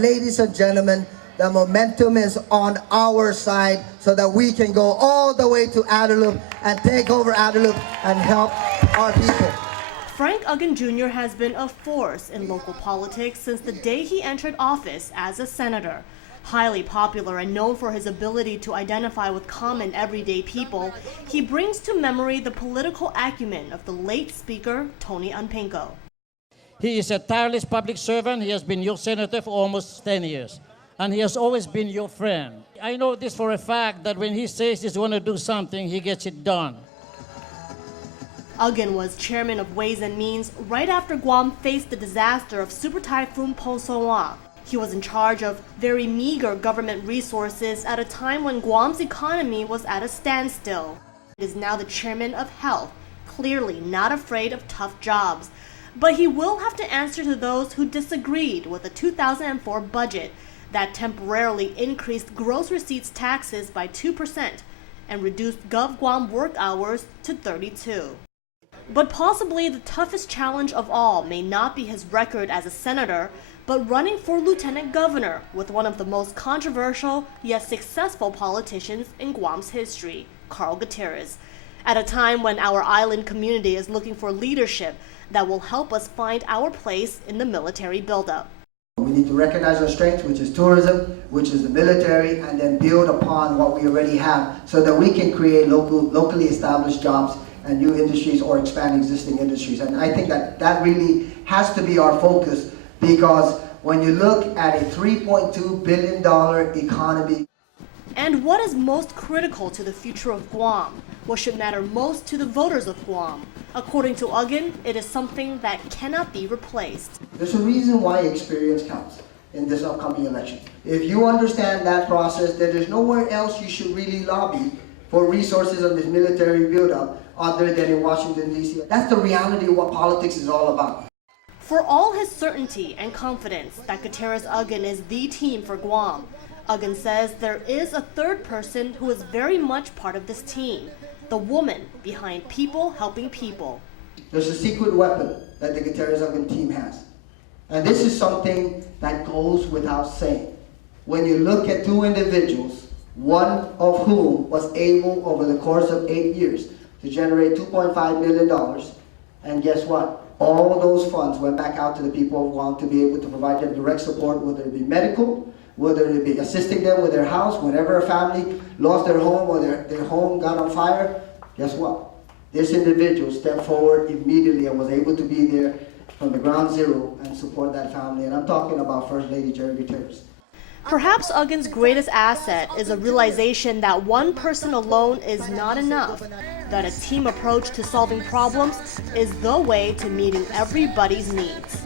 Ladies and gentlemen, the momentum is on our side so that we can go all the way to Adelup and take over Adelup and help our people. Frank Aguon Jr. has been a force in local politics since the day he entered office as a senator. Highly popular and known for his ability to identify with common everyday people, he brings to memory the political acumen of the late Speaker Tony Anpenco. He is a tireless public servant. He has been your senator for almost 10 years. And he has always been your friend. I know this for a fact that when he says he's going to do something, he gets it done. Aguon was chairman of Ways and Means right after Guam faced the disaster of Super Typhoon Posoa. He was in charge of very meager government resources at a time when Guam's economy was at a standstill. He is now the chairman of Health, clearly not afraid of tough jobs. But he will have to answer to those who disagreed with the 2004 budget that temporarily increased gross receipts taxes by 2% and reduced GovGuam work hours to 32. But possibly the toughest challenge of all may not be his record as a senator, but running for lieutenant governor with one of the most controversial yet successful politicians in Guam's history, Carl Gutierrez, at a time when our island community is looking for leadership that will help us find our place in the military buildup. We need to recognize our strengths, which is tourism, which is the military, and then build upon what we already have so that we can create locally established jobs and new industries or expand existing industries. And I think that really has to be our focus, because when you look at a $3.2 billion economy. And what is most critical to the future of Guam? What should matter most to the voters of Guam? According to Aguon, it is something that cannot be replaced. There's a reason why experience counts in this upcoming election. If you understand that process, then there's nowhere else you should really lobby for resources on this military buildup other than in Washington, D.C. That's the reality of what politics is all about. For all his certainty and confidence that Gutierrez Aguon is the team for Guam, Aguon says there is a third person who is very much part of this team, the woman behind People Helping People. There's a secret weapon that the Gutierrez Aguon team has. And this is something that goes without saying. When you look at two individuals, one of whom was able over the course of 8 years to generate $2.5 million, and guess what? All those funds went back out to the people of Guam to be able to provide them direct support, whether it be medical, whether it be assisting them with their house, whenever a family lost their home or their home got on fire. Guess what? This individual stepped forward immediately and was able to be there from the ground zero and support that family. And I'm talking about First Lady Jerry Gutierrez. Perhaps Aguon's greatest asset is a realization that one person alone is not enough, that a team approach to solving problems is the way to meeting everybody's needs.